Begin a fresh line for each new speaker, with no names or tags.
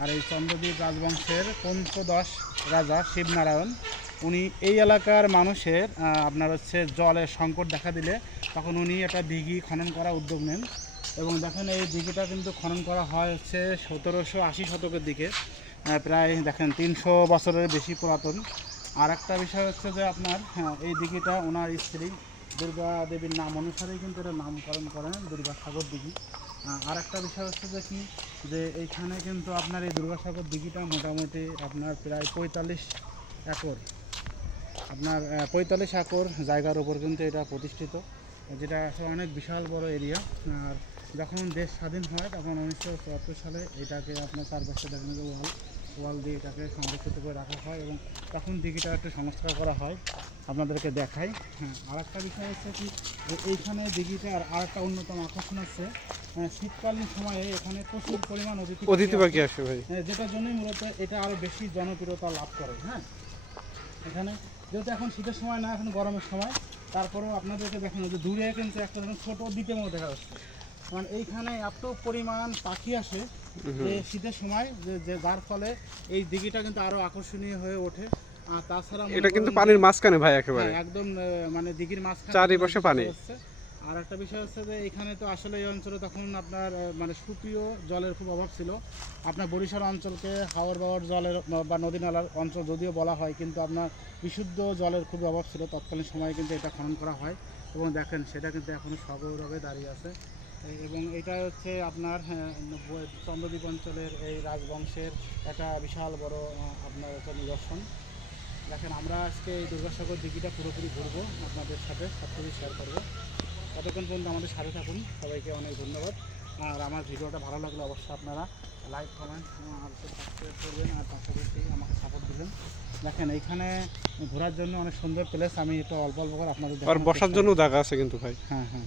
আর এই চন্দ্রদ্বীপ রাজবংশের পঞ্চদশ রাজা শিবনারায়ণ উনি এই এলাকার মানুষের আপনার হচ্ছে জলের সংকট দেখা দিলে তখন উনি একটা দিঘি খনন করা উদ্যোগ নেন। এবং দেখেন এই দিঘিটা কিন্তু খনন করা হয় হচ্ছে সতেরোশো আশি শতকের দিকে প্রায় দেখেন তিনশো বছরের বেশি পুরাতন। আর একটা বিষয় হচ্ছে যে আপনার হ্যাঁ, এই দিঘিটা ওনার স্ত্রী দুর্গা দেবীর নাম অনুসারেই কিন্তু এটা নামকরণ করেন দুর্গা সাগর দিঘি। আর একটা বিষয় হচ্ছে যে কি? যে এইখানে কিন্তু আপনার এই দুর্গাসাগর দিঘিটা মোটামুটি আপনার প্রায় পঁয়তাল্লিশ একর। আপনার পঁয়তাল্লিশ একর জায়গার উপর কিন্তু এটা প্রতিষ্ঠিত, যেটা আসলে অনেক বিশাল বড় এরিয়া। আর যখন দেশ স্বাধীন হয়, তখন উনিশশো চুয়াত্তর সালে এটাকে আপনার চারপাশে দেখেন যে ওয়াল ওয়াল দিয়ে এটাকে সংরক্ষিত করে রাখা হয় এবং তখন দিঘিটা একটু সংস্কার করা হয়। আপনাদেরকে দেখাই। হ্যাঁ আর একটা বিষয় হচ্ছে কি এইখানে দিঘিটার আর একটা অন্যতম আকর্ষণ হচ্ছে শীতকালীন সময়ে এখানে প্রচুর পরিমাণ অতিথি
অতিথি
পাখি
আসে। ভাই।
হ্যাঁ, যেটার জন্যই মূলত এটা আরও বেশি জনপ্রিয়তা লাভ করে হ্যাঁ। এখানে যেহেতু এখন শীতের সময় না এখন গরমের সময় তারপরেও আপনাদেরকে দেখেন যে দূরে কিন্তু একটা যেন ছোটো দ্বীপের মতো দেখা যাচ্ছে। কারণ এইখানে এত পরিমাণ পাখি আসে যে শীতের সময় যে যার ফলে এই দিঘিটা কিন্তু আরও আকর্ষণীয় হয়ে ওঠে। মনে
এটা কিন্তু পানির মাঝখানে ভাই একেবারে।
হ্যাঁ, একদম মানে দিঘির মাঝখানে
চারিপাশে পানি।
আর একটা বিষয় হচ্ছে যে এখানে তো আসলে এই অঞ্চলে তখন আপনার মানে সুপ্রিয় জলের খুব অভাব ছিল। আপনার বরিশাল অঞ্চলকে হাওর বাওয়ার জলের বা নদী নালার অঞ্চল যদিও বলা হয় কিন্তু আপনার বিশুদ্ধ জলের খুব অভাব ছিল। তৎকালীন সময়ে কিন্তু এটা খনন করা হয়। এবং দেখেন সেটা কিন্তু এখনও সগৌরবে দাঁড়িয়ে আছে। এবং এটা হচ্ছে আপনার হ্যাঁ, চন্দ্রদ্বীপ অঞ্চলের এই রাজবংশের একটা বিশাল বড় আপনার হচ্ছে নিদর্শন। দেখেন আমরা আজকে এই দুর্গাসাগর দিঘিটা পুরোপুরি ঘুরবো আপনাদের সাথে সব কিছু শেয়ার করব। ততক্ষণ পর্যন্ত আমাদের সাথে থাকুন সবাইকে অনেক ধন্যবাদ। আর আমার ভিডিওটা ভালো লাগলে অবশ্যই আপনারা লাইক কমেন্ট আর সাবস্ক্রাইব করবেন আর পাশাপাশি আমাকে সাপোর্ট দিবেন। দেখেন এইখানে ঘোরার জন্য অনেক সুন্দর প্লেস আমি একটু অল্প অল্প করে আপনাদের
বসার জন্য জায়গা আছে কিন্তু ভাই।
হ্যাঁ হ্যাঁ।